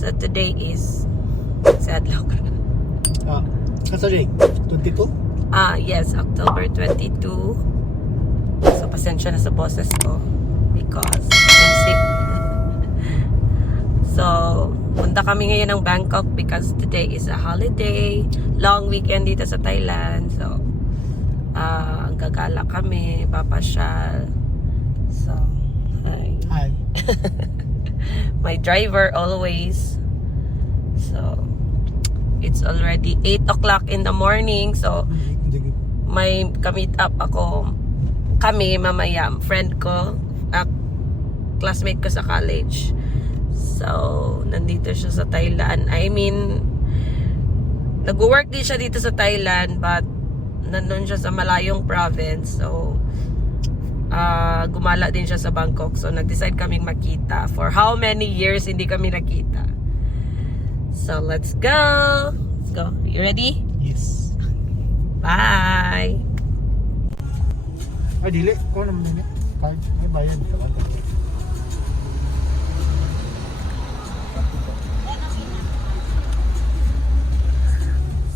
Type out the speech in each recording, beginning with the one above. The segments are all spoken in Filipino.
So today is sad luck. Saturday, 22? Yes, October 22. So pasensya na sa boses ko because I'm sick. So punta kami ngayon ng Bangkok because today is a holiday, long weekend dito sa Thailand. So ang gagala kami, papasyal. So hi. My driver always. So it's already 8 o'clock in the morning. So may ka-meet up ako. Kami mamaya, friend ko, classmate ko sa college. So nandito siya sa Thailand. I mean, nag-work din siya dito sa Thailand, but nandun siya sa malayong province. So gumala din siya sa Bangkok. So nag-decide kaming makita. For how many years hindi kami nakita. So let's go. Let's go. You ready? Yes. Bye. Ay, dili. Ko naman dili. Card. May bayad.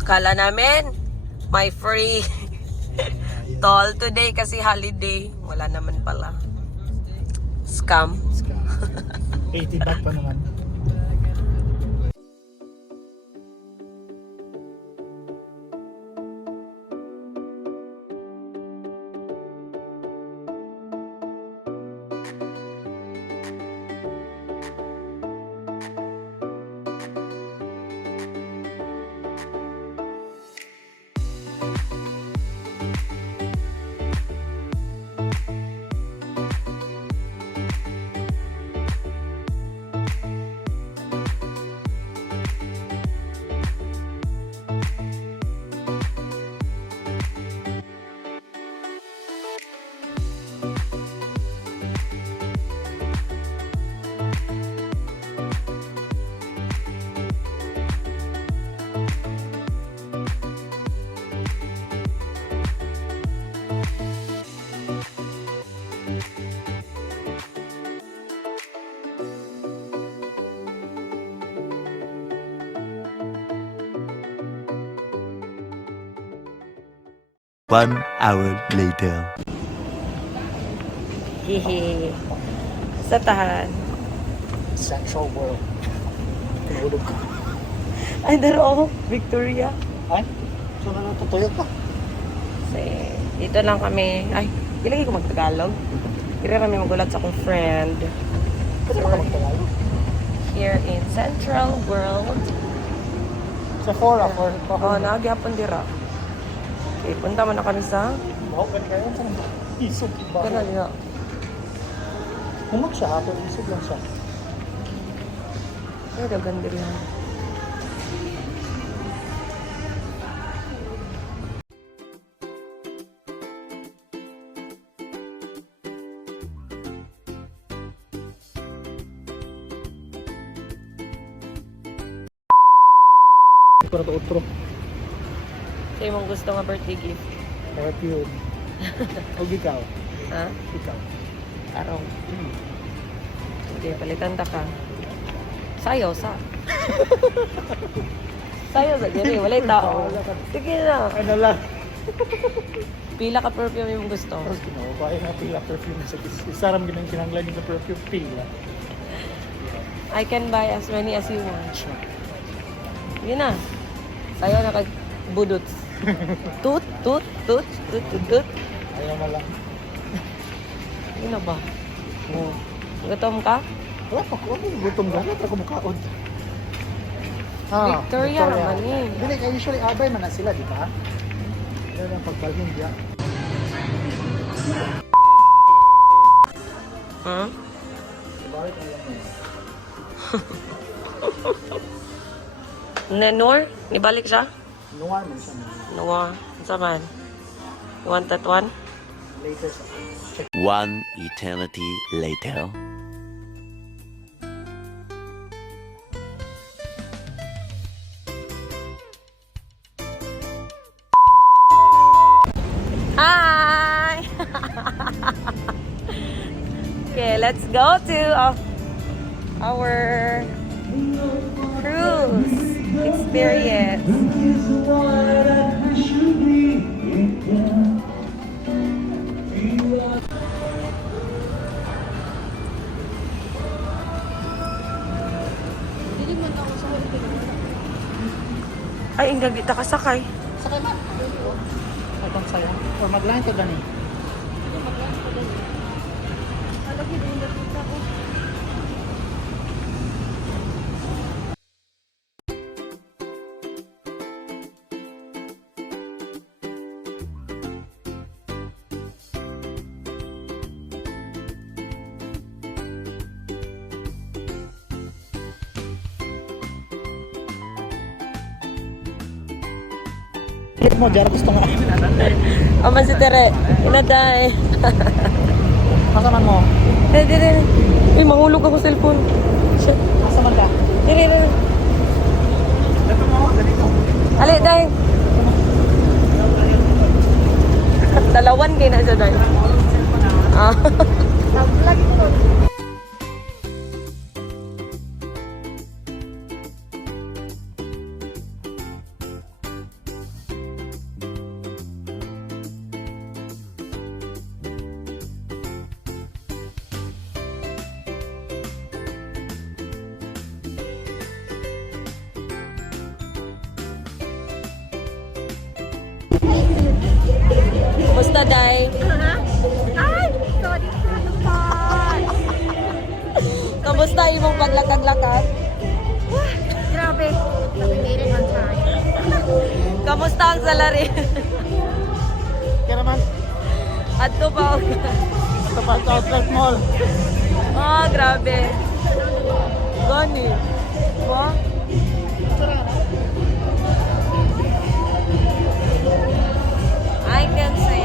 Akala namin may free toll today kasi holiday. Wala naman pala. Scam. 80 baht pa naman. One hour later. Hihi. Sa tahan. Central World. Pinulog ka. Ay, daro. Victoria. Ay? So, natutuyo ka? Kasi dito lang kami. Ay, ilagay ko mag-Tagalog. Hindi kami magulat sa akong friend. Pwede ka magtagalog? Here in Central World. Sa Fora, or Nagihapon dira. Okay, punta mo na kami sa Mahal kayo sa isog ba? Ganun nga. Humag siya, pero isog lang siya. Ay, dagan diri. Pero ito utro. So, yung gusto nga birthday gift. Perfume. Huwag ikaw. Ha? Ikaw. Tarong. Okay, palitan ta ka. Sayaw sa. Sayaw sa diri, walay tao. Sige na. Ano lang. Pila ka perfume yung gusto. Tapos kinawa na pila perfume sa isaram ginang kinanglan yung perfume pila. I can buy as many as you want. Yun na. Sayaw na kag budots. Tut, tut, tut, tut, tut, tut. Ayaw na lang. Yun na ba? Gutom ka? Wala pa ko. Gutom ka. Wala pa ko mukhaon. Victoria naman eh. Dili, usually abay man na sila, di ba? Yan ang pagbalhin diya. Huh? Ibalik na lang mo. Nenor? Ibalik siya? Nuwar man siya. Noah. Sa man? You want that one? Later sa One eternity later. Hi! Okay, let's go to our Cruise experience. Ay, hindi kita kasakay. Sakay man. Atong saya. Or maglain to gani. Hit mo, Jara, gusto nga. Aman si Tere. Inaday. Asa man mo? Dire. Uy, mahulog ako cellphone. Shit. Asa man ka? Dire. Dito mo, ganito. Ali, day. Dalawan kayo na siya, day. Ah. Nag-vlog ko. Kumusta, day? Ay! Sorry for the pause. Kamusta imong paglakad-lakad? Grabe. We made it on time. Kamusta ang salary? Kaya naman, Adto pa ako. ito pa sa outlet mall. Ah, grabe. Gani. Mo? I can say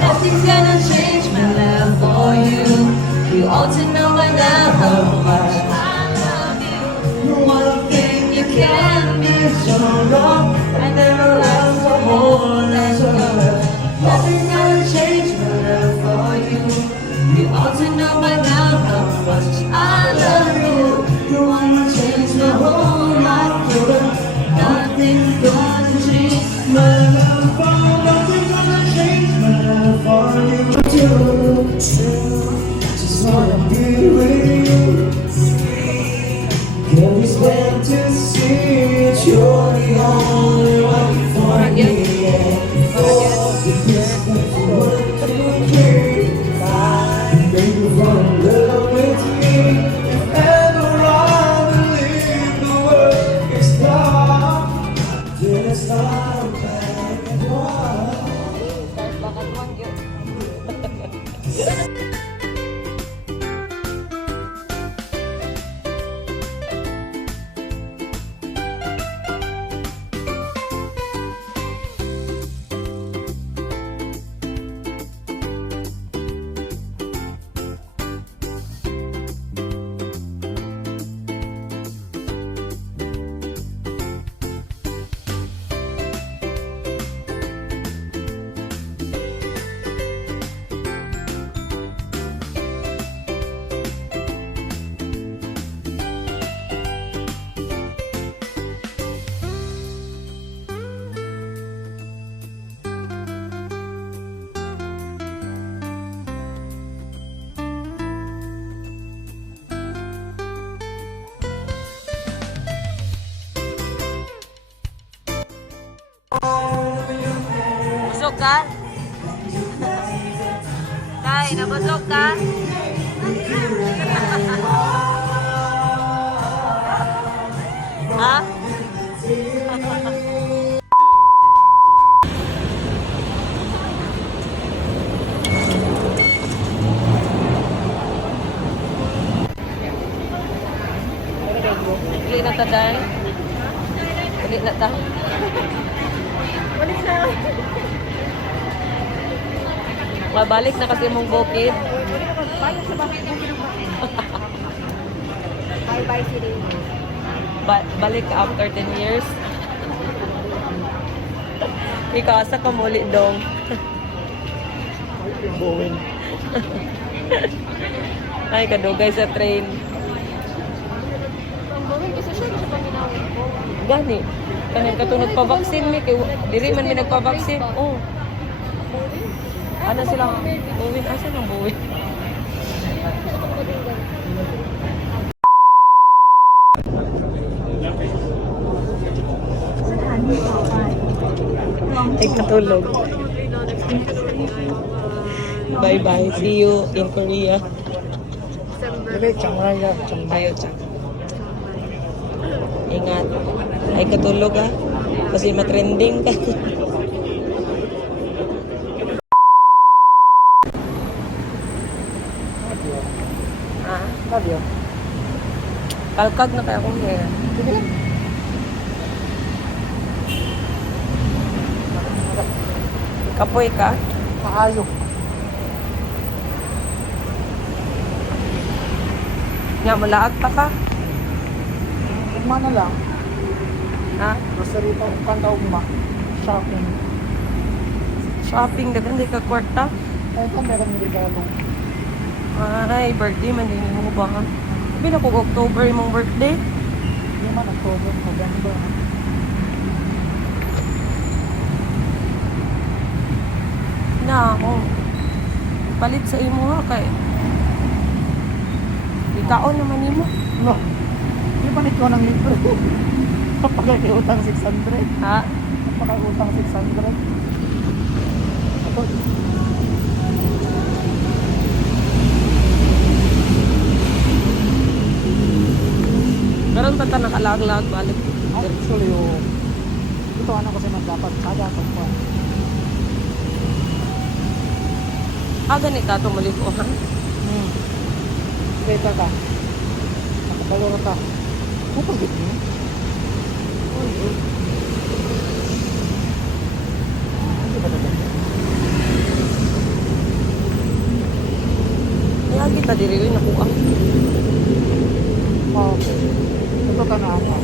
Nothing's gonna change my love for you. You ought to know by now how much I love you. One thing you can be so wrong. I never love for more than love. Nothing's gonna change my love for you. You ought to know by now how much I love you. You wanna change my whole life. ka? Tay, nabusog ka? Ha? Uli na ta, Day. Uli na ta. Balik na. Mabalik na kasi mong bukid. Balik sa bakit mo Bye-bye, Siri. Balik ka after 10 years. Ikaw, asa ka muli dong. Bowen. Ay, kadugay sa train. Ang gawin kasi siya paminawin ko. Gani. Kanang katulog pa vaccine mi kay diri man mi nagpa-vaccine. Oh. Ano sila? Buwin asa nang buwin? Ay katulog. Bye-bye. See you in Korea. Dili, Chiang Mai ya. Chiang Mai. Tayo, Chang. Ingat. Ay katulog ha. Kasi matrending ka. Ah, Love you. kalkag na kaya akong hair. Sige lang. Kapoy ka? Maayo. Nga, malaag pa ka? Ugma na lang. Ha? Grocery pa, kanta ugma. Shopping. Shopping, dagan di ka kwarta? Ay, ito meron ng regalo. Ay, birthday man din mo ba? Sabi na kung October yung birthday. Hindi man, October, November. Na ako. Palit sa imo ha kay. Ikaon naman imo. No. Hindi pa nito ng libre. Kapag-utang 600. Ha? Kapag-utang 600. Ito. Karon pa ta nakalag-lag balik. Actually, ito ano kasi dapat kada ako pa. Gani ka tumulikuhan. Kita ka. Nakabaloro ka. Kupag dito. Hindi ba dapat? Kaya kita diri rin nakuha. Oh, ito ka na ako.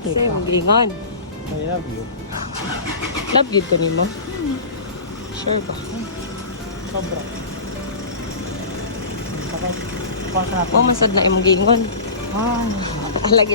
Same gingan. I love you. Love gid ko nimo. Sure ba? Sobra. Saka, kuha ka natin. O masad na imong gingon. Ay, Lagi.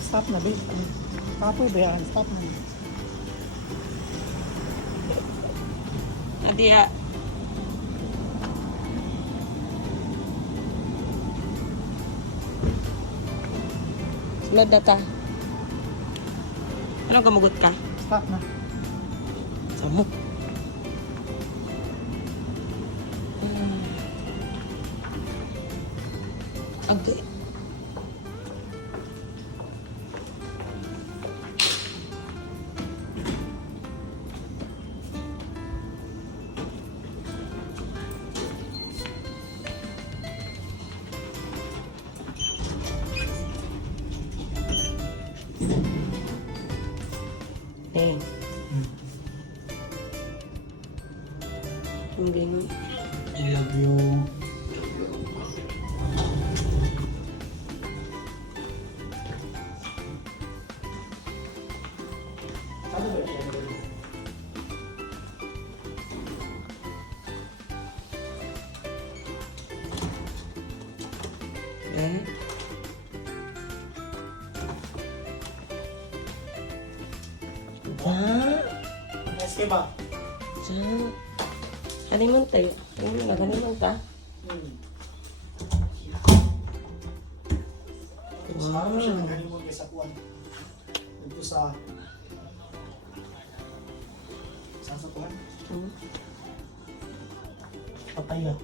stop na, babe. Kapoy ba yan? Stop na. Adia. Sulod na ta. Ano kamugot ka? Stop na. Samo. Agay. Eh. Yung ganyan. I love you. Ano ba siya? Ah, Yes, kaya ba? dyan. Honeymoon tayo. Mag-honeymoon ta. Wow. Siya nag-honeymoon kayo sa kuwan. Dito sa... Saan sa kuwan? Papaya.